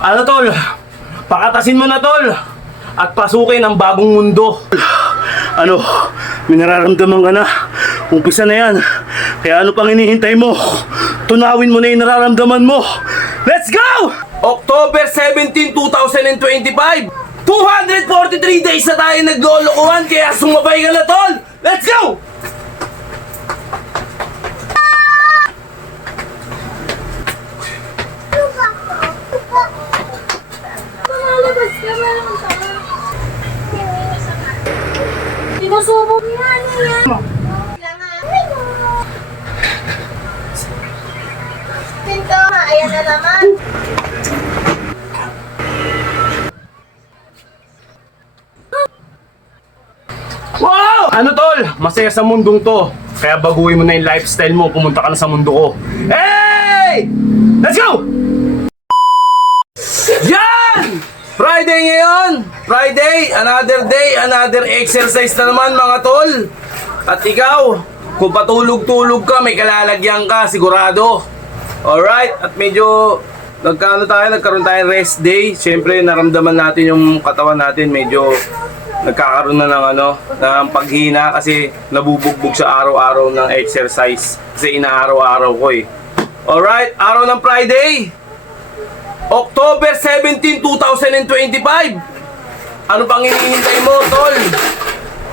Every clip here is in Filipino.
Ano tol? Pakatasin mo na tol at pasukin ang bagong mundo. Ano? May nararamdaman ka na. Umpisa na yan. Kaya ano pang hinihintay mo? Tunawin mo na yung nararamdaman mo. Let's go! October 17, 2025. 243 days na tayo naglolokohan kaya sumabay ka na tol. Let's go! Malabas ka ba naman sa sinusubok niya, ano yan? Tinto, ayan na naman. Wow! Ano tol? Masaya sa mundong to. Kaya baguhin mo na yung lifestyle mo. Pumunta ka na sa mundo ko. Hey! Let's go! Yan! Friday ngayon! Friday, another day, another exercise na naman mga tol. At ikaw, kung patulog-tulog ka, may kalalagyan ka, sigurado. Alright, at medyo nagkaroon tayo rest day. Siyempre, naramdaman natin yung katawan natin, medyo nagkakaroon na ng paghina kasi nabubugbog sa araw-araw ng exercise. Kasi inaaraw-araw ko eh. Alright, araw ng Friday. October 17, 2025. Ano pang hinihintay mo, tol?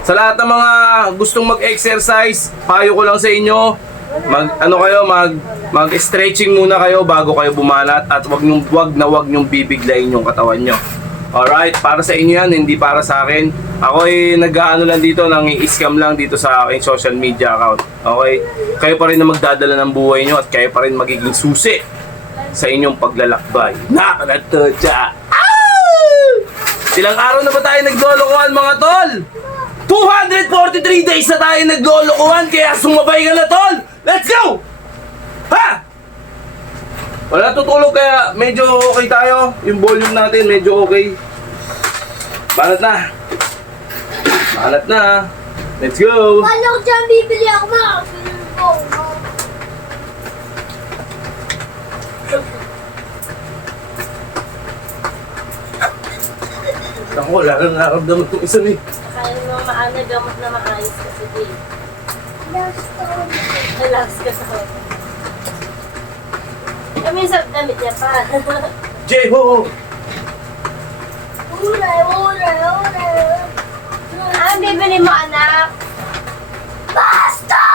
Sa lahat ng mga gustong mag-exercise, payo ko lang sa inyo, mag-stretching muna kayo bago kayo bumanat at wag nyong bibiglayin yung katawan nyo. Alright, para sa inyo yan, hindi para sa akin. Ako ay nag-aano lang dito, nang-i-scam lang dito sa aking social media account. Okay? Kayo pa rin na magdadala ng buhay nyo at kayo pa rin magiging susi sa inyong paglalakbay. Nakakatotsa! Ilang araw na ba tayo naglolokohan mga tol? 243 days na tayo naglolokohan kaya sumabay ka na tol! Let's go! Ha? Wala tutulog kaya medyo okay tayo. Yung volume natin medyo okay. Banat na. Banat na. Let's go! Paano ko dyan bibili ako mga Ako, wala nang nakaramdaman itong isa ni. Kaya mo maana gamot na maayos kasi di. Relax ka sa hotel. Kami sa damit niya pa. Jeho! Uray. Ano bibili mo anak? Basta!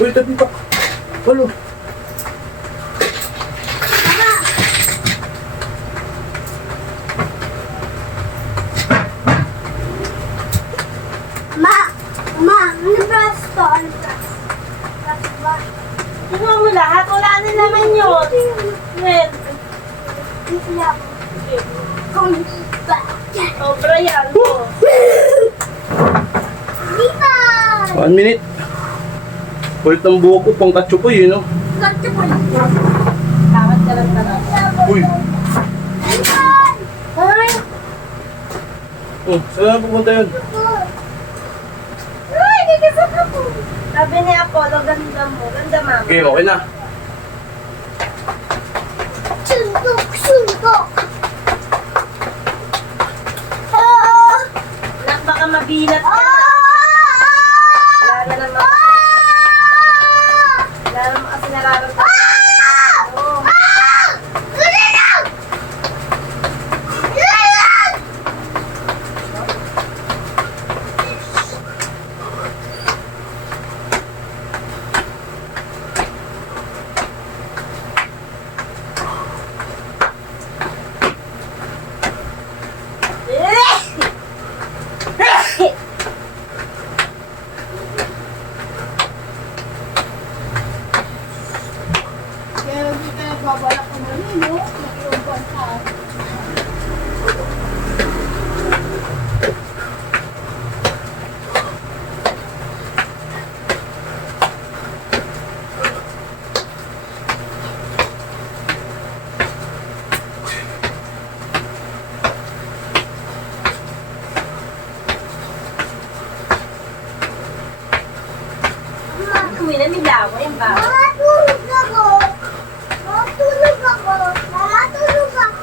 Uy, tabi pa. Walo. Ano basta? Ano basta? Tingnan mo lahat, wala na naman yun. Well, Bibili ako. Kung ba? sobra yan. Oh. Dito! 1 minute. Kulit ng buhok ko, pang katsupoy, no? Ganto po lang. Lakad ka lang talaga. Uy! Ay! Oh, saan na pupunta yun? Ay, nagkasap ako. Sabi ni Apollo, ganda mo. Ganda mama. Okay, okay na. Sundok! Ah! Anak, baka mabilat ka na. Wala na naman. Wala naman kasi nararamdaman. Oo. Uwi na, may laway ba? Matulog ako. Matulog ako. Matulog ako.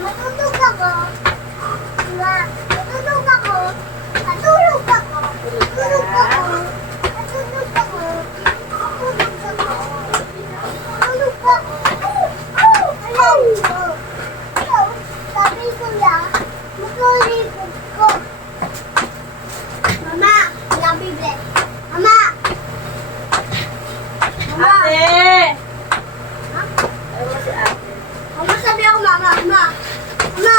Matulog ako. Matulog ako. Matulog ako. Matulog ako. Matulog ako. Matulog ako. Matulog ako. Alam mo. Sabi ko lang, matulog ko. Mama, walang Biblia. Mama! Mama! Ate! Ayaw mo si ate. Mama, sabi ako, mama, mama. Mama!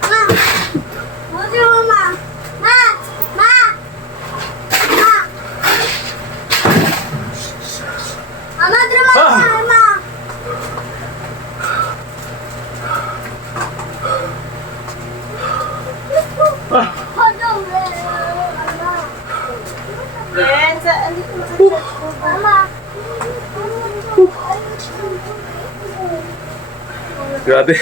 Mama! Mama, sabi ako, mama. Ma! Ma! Ma! Mama, drama ka, mama. Hello, mama. Ken, sa ano ito makachat ko ba? Mama. Grabe.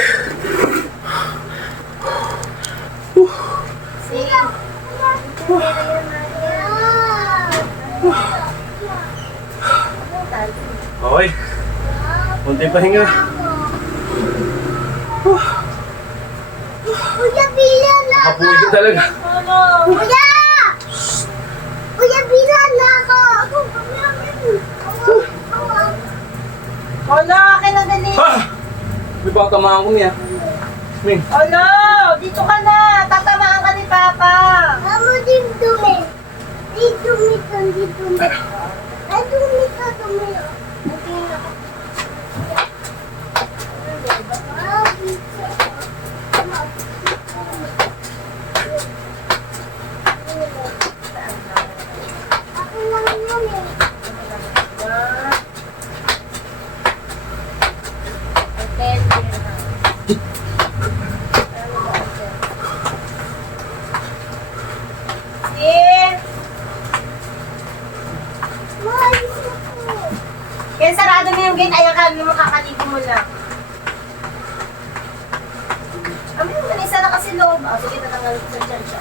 Sige. Okay. Kunting pahinga. Kuya, bilan na ako. Nakapuwi ka talaga. Kuya! Kuya, bilan na ako. Olo, akin na dali. Ha! May baka tamaan ko niya. Ming. Olo, dito ka na. Tatamaan ka ni Papa. Amo din dumi. Di dumi to, di dumi. Ay, dumi to, dumi. Ako lang yun eh. Maalis ako. Kaya sarado mo yung gate, ayaw ka mo makakaligo mo lang. Ano yung isa na kasi loob? Oh, sige, tatanggal ko sa dyan siya.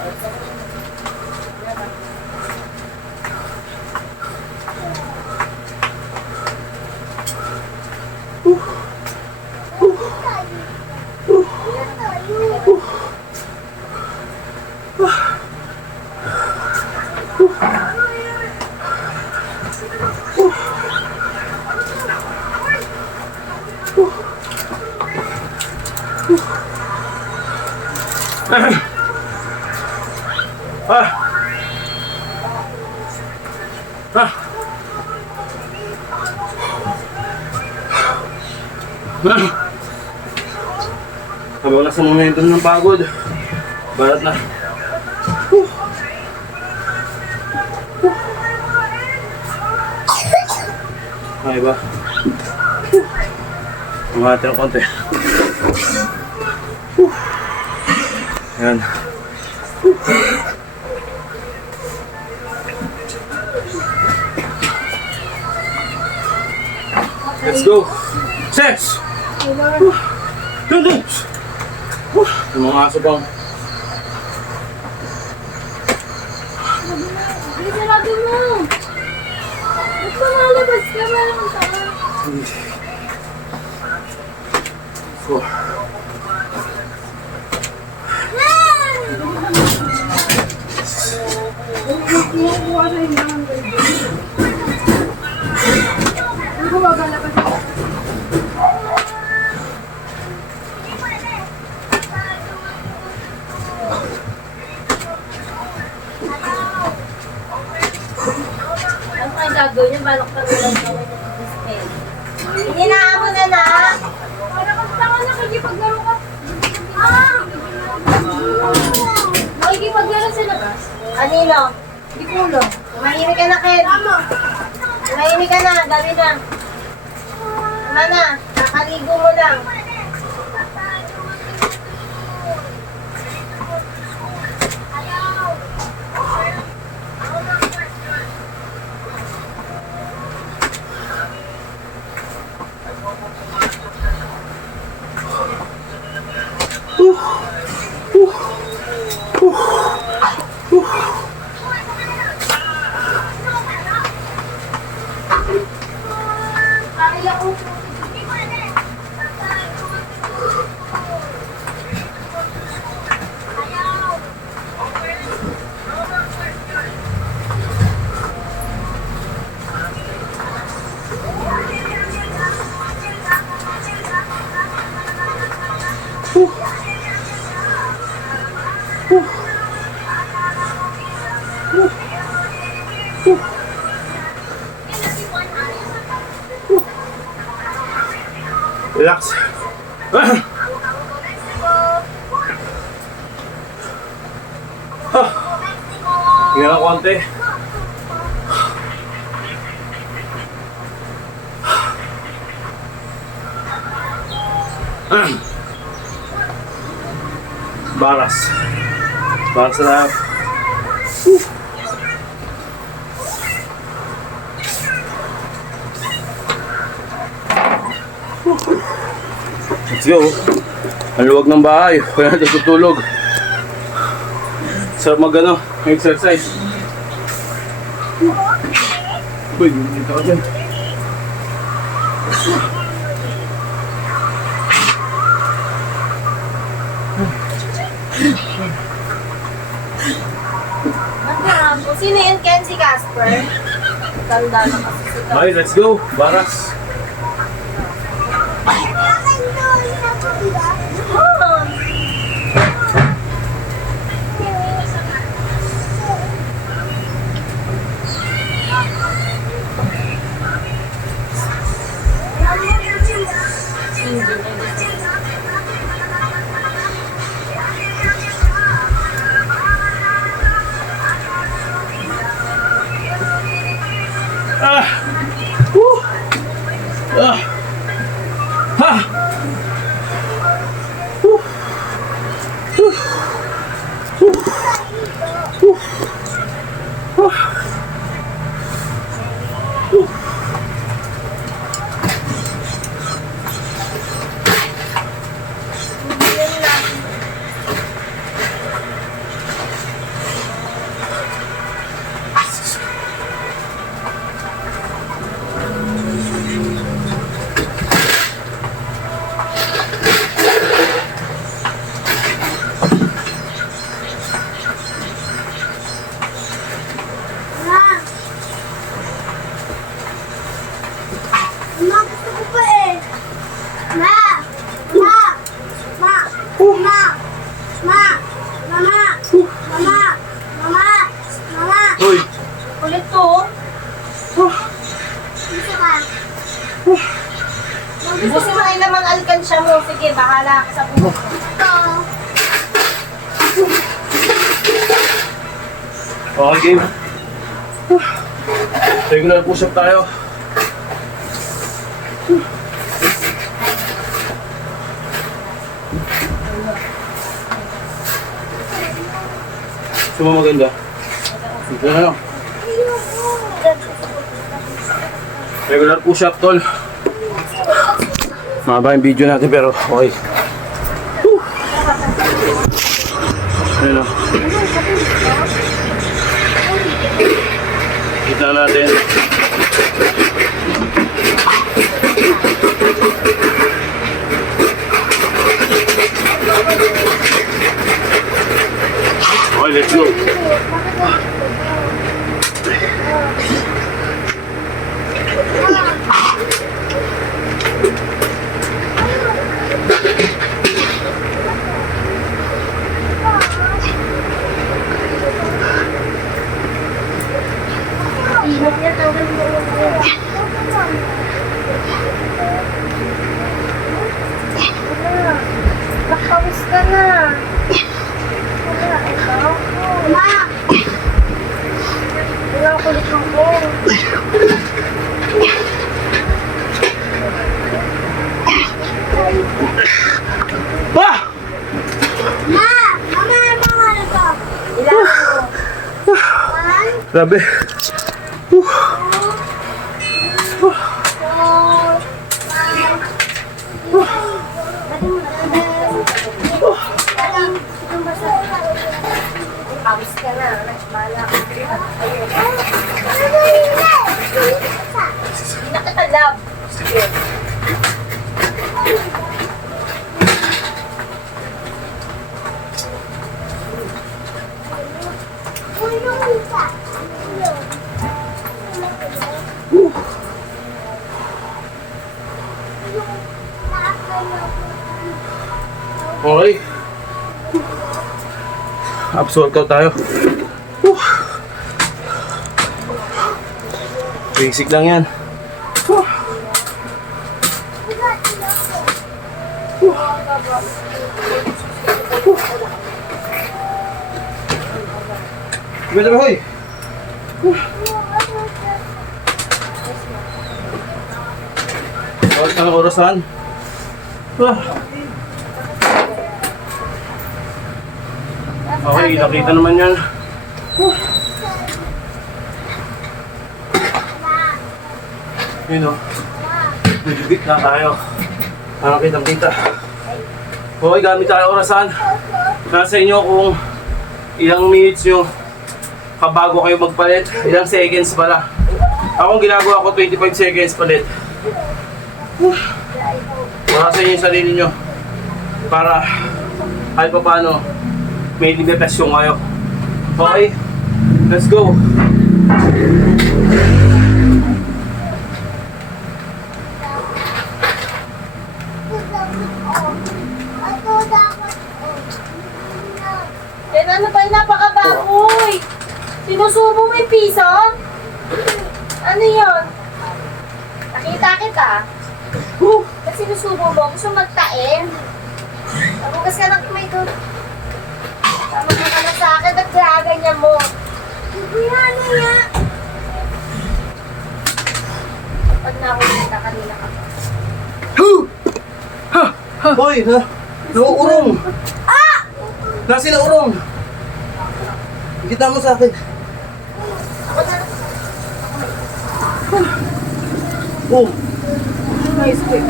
Ah! Ah! Wala sa momentum ng pagod. Barat na. Okay ba? Umatin ng konti. Yan. Let's go! Sets! Dudut! Yung mga aso pang. Ay, sarado mo. Ba't ka malabas ka ba lang sa So, Ano kaya gagawin niya? Balak ka lang gawin ng display. Hininaan mo na na. Para kang tanga na, kagipaglaro ka. Ah! Makikipaglaro sa labas. Anino? Di kulo. Tumahimik ka na, Ken. Tumahimik ka na. Gabi na. Tama na. Nakaligo mo lang. Relax. Hinga ng konti. Baras. Baras na. Let's go. Ang luwag ng bahay. Wala na tutulog. Sarap exercise. Uy, dito ka dyan. Sino yun, Ken? Si Casper? Tanda na kasi ito. Okay, let's go. Baras. Ah! Woo! Ah! Ha! Woo! Woo! Woo! Woo! Ah! Woo! Ma, gusto ko pa eh. Ma! Ma! Ma! Ma! Ma! Mama! Mama! Mama! Mama! Uy! Ulit to. Gusto ka? Gusto mo rin naman alkansya mo. Sige, bahala ka sa buhok. Ito. Okay, game. Regular push-up tayo. Gusto mo maganda? Ito na lang. Regular push-up, tol. Mahaba yung video natin pero okay. Whew. Ayun na. Kita natin. Okay, let's go. Nakawis ka na. Ma! Wala ko ulit ng phone. Pa! Ma! Mama, ano ba nga ito? Ilan mo? One, Grabe. four, five, Nakawis ka na. Bahala ka. Hindi na kita love. Sige. Okay. Abs workout tayo. Basic lang yan. Whew. Ganda ba, hoy? Bawat ng orasan. Okay, nakita naman yan. Yun o. Nagigit na tayo. Parang kitang-kita. Okay, gamit tayo orasan. Nasa inyo kung ilang minutes nyo kabago kayo magpalit. Ilang seconds pala. Ako ginagawa ko 25 seconds palit. Wala sa inyo yung sarili nyo. Para kahit pa paano may limitasyon kayo. Okay? Let's go! Yan ano pa yung napakababoy? Sinusubo mo yung piso? Ano yun? Nakita kita. Ba't sinusubo mo? Gusto magtain? Nabugas ka ng kamay doon. Tama ka na sa akin at gaganyan mo. Kuya, ano yan? Pag nakukita kanina ka pa. Hoy! Nauurong! Ah! Nasi naurong! Kita mo sa akin. Ako na. Oh! Nice quick.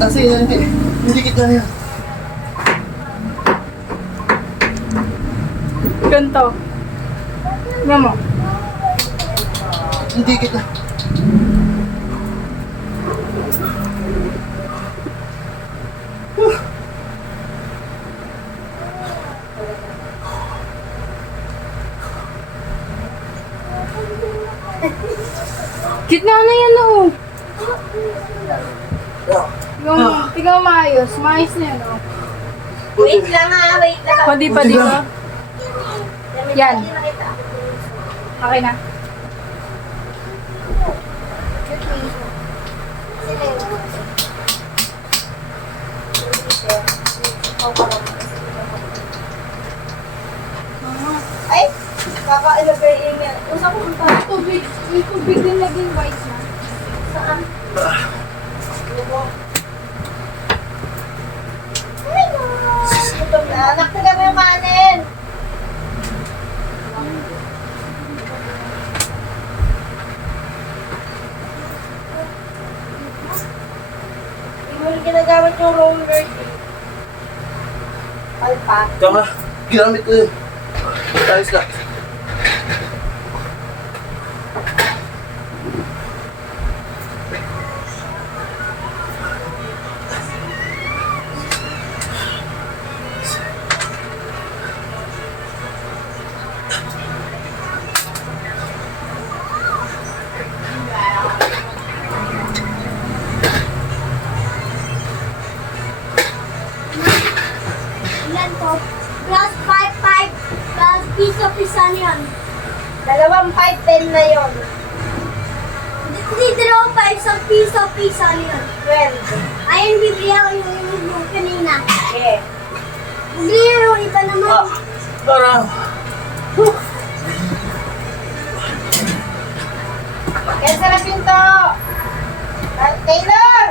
Kasi hindi kita na yan. Ganito. Tingnan mo. Hindi kita. Gitna na yan oh. Tingnan mo maayos. Maayos na yan oh. Wait lang ha, wait lang. Pwede pa dito. Yan. Okay na. Ay! Kaka-ilagay yan. Usa ko ang tubig. May tubig din naging white na. Saan? Gutom na. Anak, taga mo yung kanin. Hindi mo rin ginagamit yung roller. Palpa. Tama, ginamit ko yun. Ayos na. Ilan to? Plus 5, 5. Plus piso-piso yun. Dalawang 5-10 na yun. Hindi dalawang 5, isang piso-piso yun. 12. Ayun, bibigyan ko yung kanina. Okay. Bibigyan yung iba naman. Tara! Kaya sarap yun to. Taylor!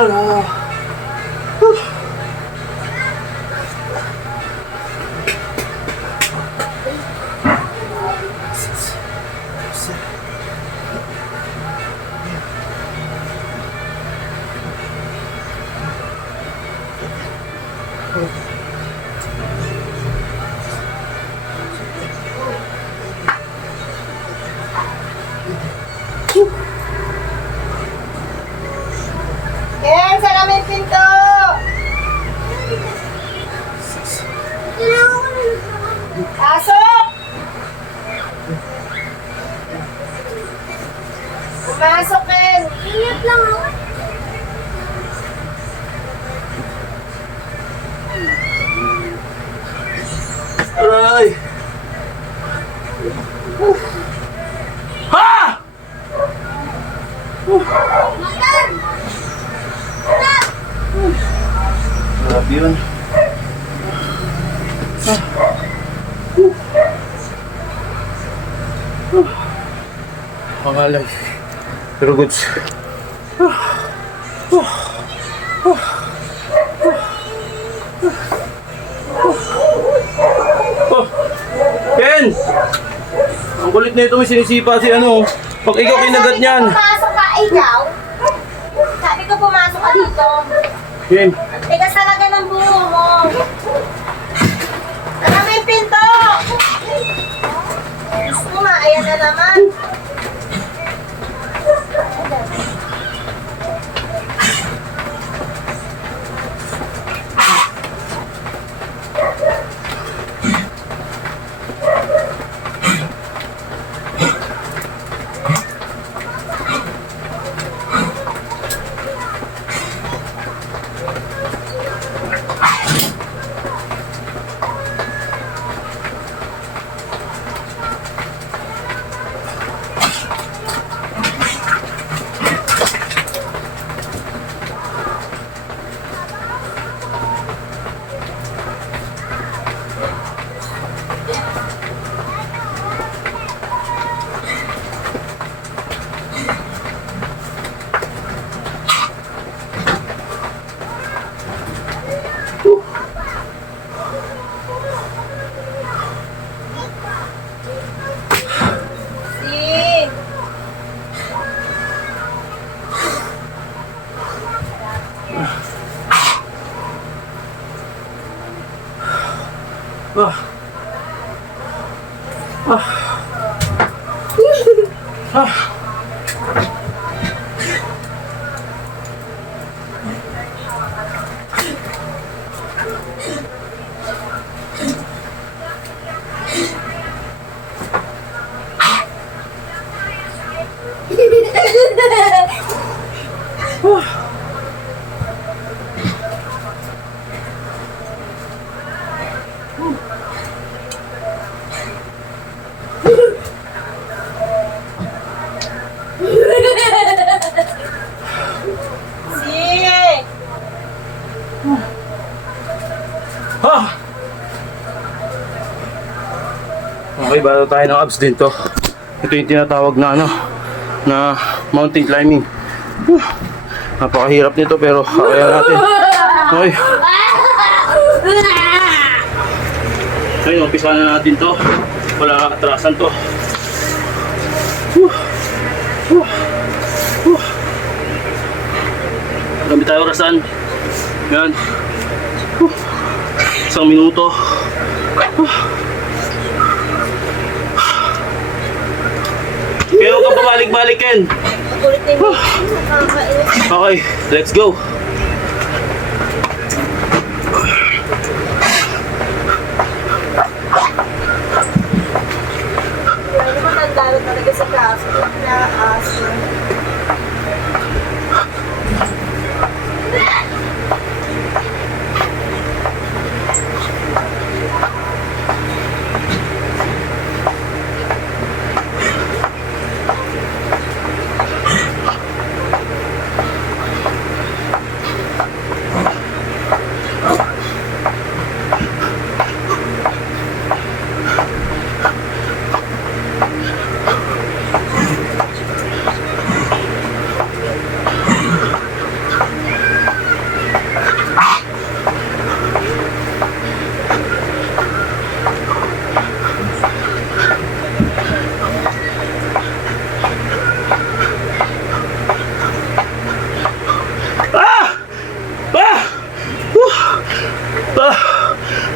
Tara! Kaya sa namin Ha! Makan! Anak! Grabe yun. Pangalay. Pero goods. Ken! Ang kulit na ito, may sinisipa si ano. Pag ikaw kinagat niyan. Pumasok ka, ikaw. Sabi ko pumasok ka dito. Ken, Ang tigas talaga ng buho mo. Ano mo yung pinto? Gusto mo nga, ayan na naman. Si. ah. Si. Ah! Okay, bago tayo ng abs din to. Ito yung tinatawag na ano, na mountain climbing. Napakahirap nito pero kaya natin. Okay. Ngayon, umpisa na natin to. Wala atrasan to. Gamit tayo orasan. Yan. 1 minuto. Pero huwag ka pabalik-balik, Ken. Kulit na yung nakakainis. Okay, let's go. Hindi naman tandalo talaga sa kaso. Nakaaso.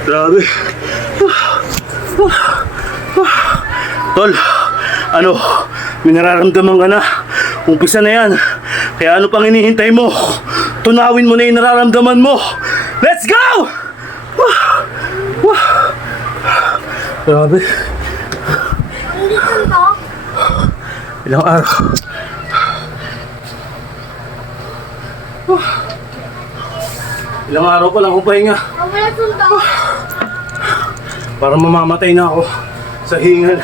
Grabe. Tol, ano, may nararamdaman ka na. Umpisa na yan. Kaya ano pang hinihintay mo? Tunawin mo na yung nararamdaman mo. Let's go! Grabe. Nandito to? Ilang araw. Ilang araw pa lang akong pahinga. Wala sundo. Para mamamatay na ako sa hingal.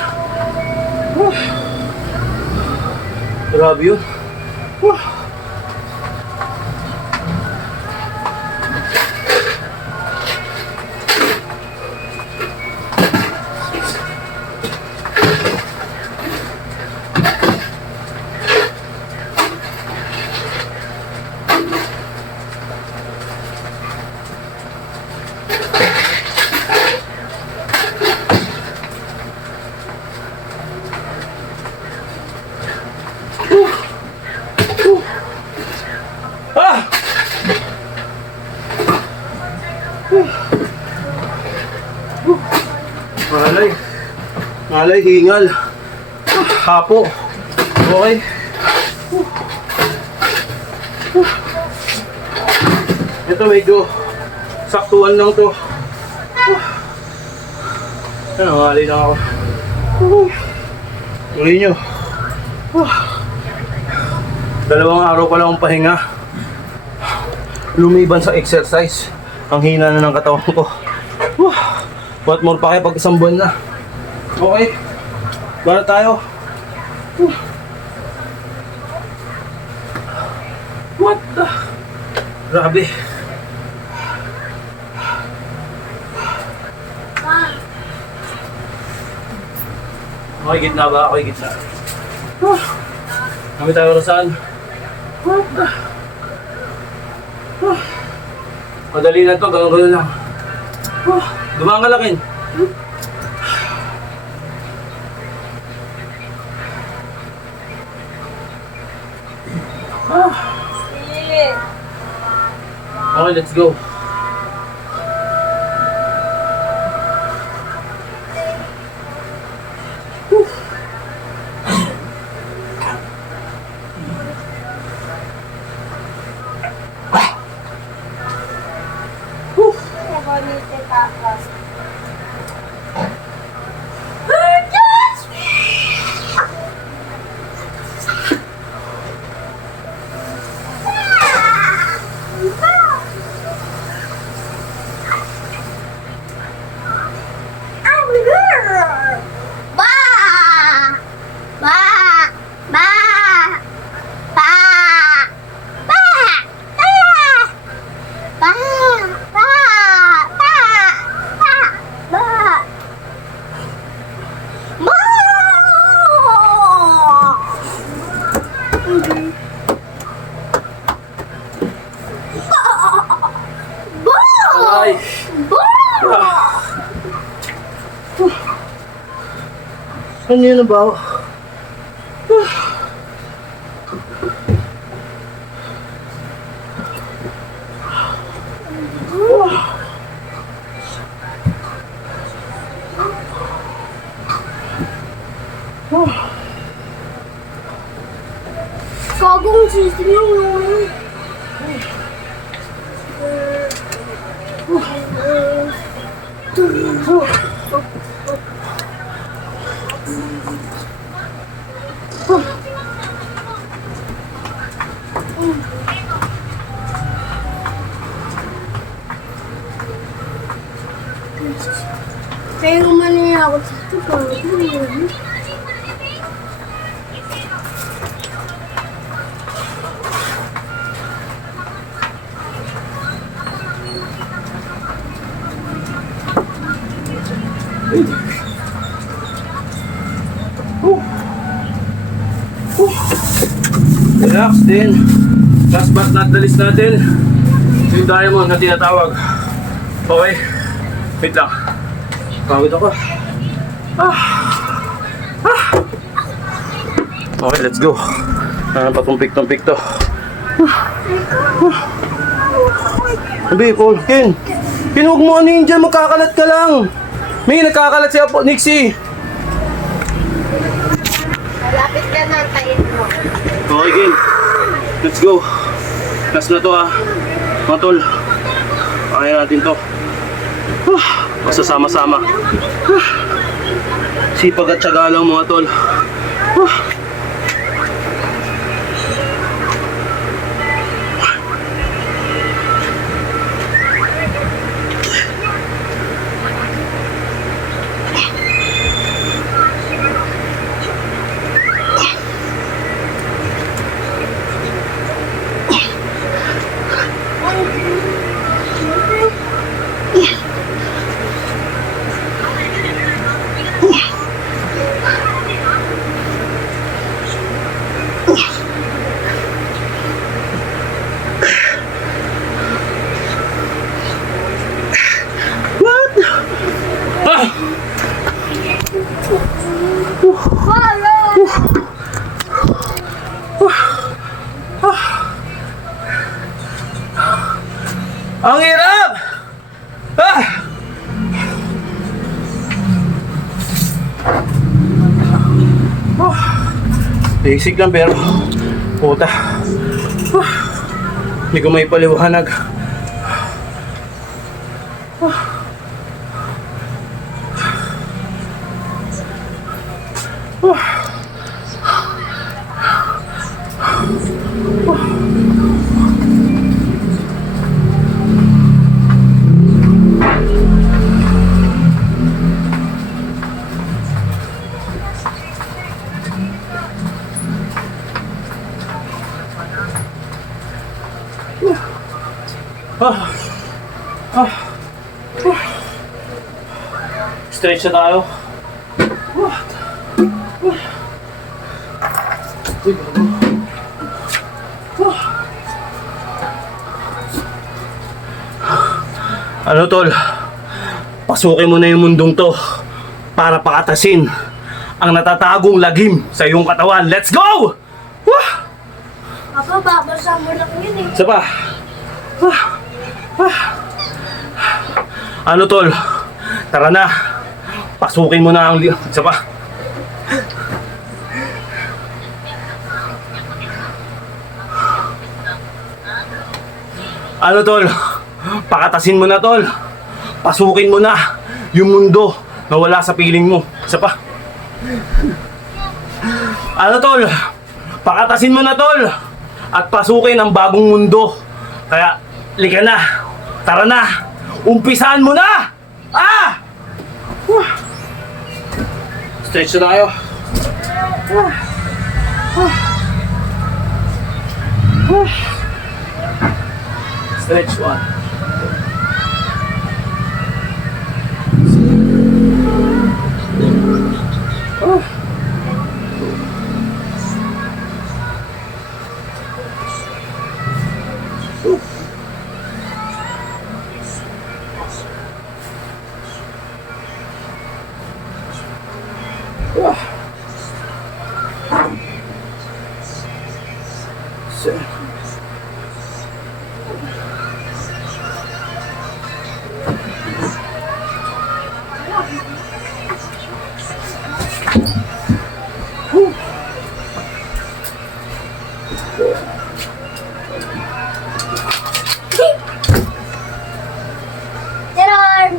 Grabe yun. Ah! Malay. Malay, hingal. Hapo. Okay. Ito medyo saktuan lang to. Ano, malay lang ako. Uli nyo. Dalawang araw pa lang akong pahinga. Lumiban sa exercise. Ang hina na ng katawan ko. What more pa kayo pag isang buwan na. Okay. Para tayo. What the? Grabe. Okay, gitna ba? Okay, gitna. Kami tayo saan? What the? Madali na to, gano'n lang. Dumaan ka lakin. Sige. Okay, let's go. Ay! Ano yun ba? Gagong system yung kaya umaniya ako dito pa. Relax din. Last but not the least natin, yung diamond na tinatawag. Okay. Wait lang. Pagod ako. Okay, let's go. Patumpik-tumpik to. Sabi, Paul, Ken, huwag mo ano yun dyan, magkakalat ka lang. May nagkakalat siya po, Nixie. Malapit ka na, tayin mo. Okay, Ken. Let's go. Last na to mga tol. Kaya natin to. Masasama-sama. Sipag at tiyaga lang mga tol. Ang hirap! Ah! Basic lang pero puta. Hindi ko may paliwanag. Stretch na tayo. Ano tol? Pasukin mo na yung mundong to para pakatasin ang natatagong lagim sa iyong katawan. Let's go! Papa, babasa mo lang yun eh. Isa pa. Ano tol? Tara na. Pasukin mo na ang isa pa. Ano tol? Pakatasin mo na tol. Pasukin mo na yung mundo na wala sa piling mo. Isa pa. Ano tol? Pakatasin mo na tol. At pasukin ang bagong mundo. Kaya, lika na. Tara na. Umpisahan mo na. Ah! Stretch na tayo. Stretch one. Gerard!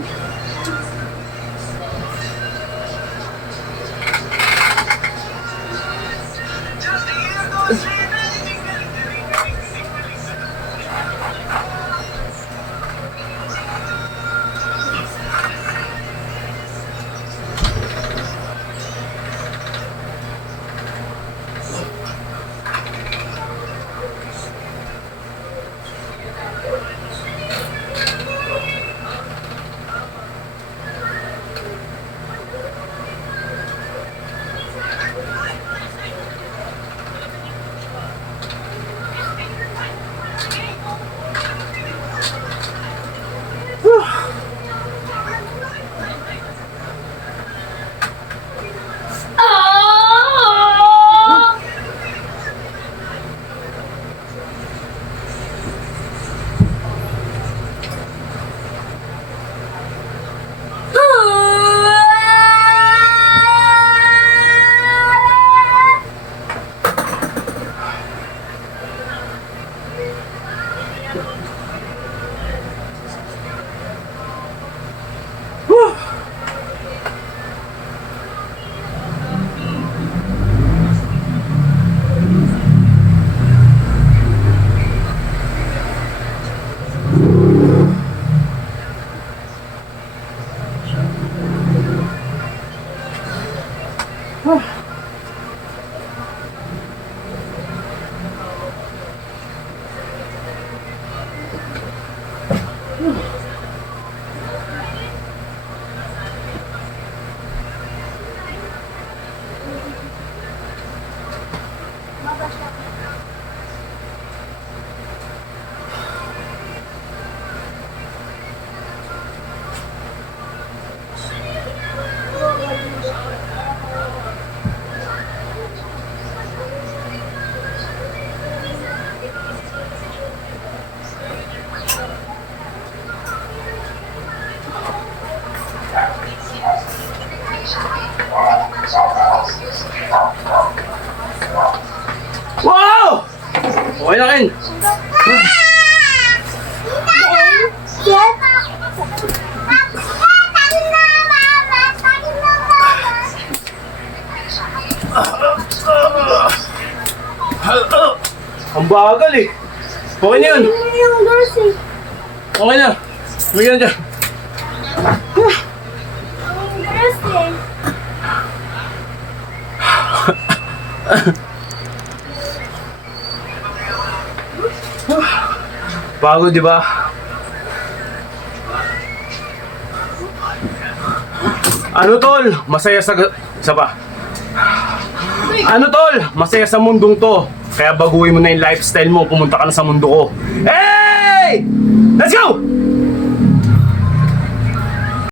akin. Yes? Ang bagal eh. Okay na yun. Yung girls eh. Okay na. Bigyan dyan. Yung girls eh. Bago, di ba? Ano tol? Masaya sa... Isa pa. Ano tol? Masaya sa mundong to. Kaya baguhin mo na yung lifestyle mo. Pumunta ka na sa mundo ko. Hey! Let's go!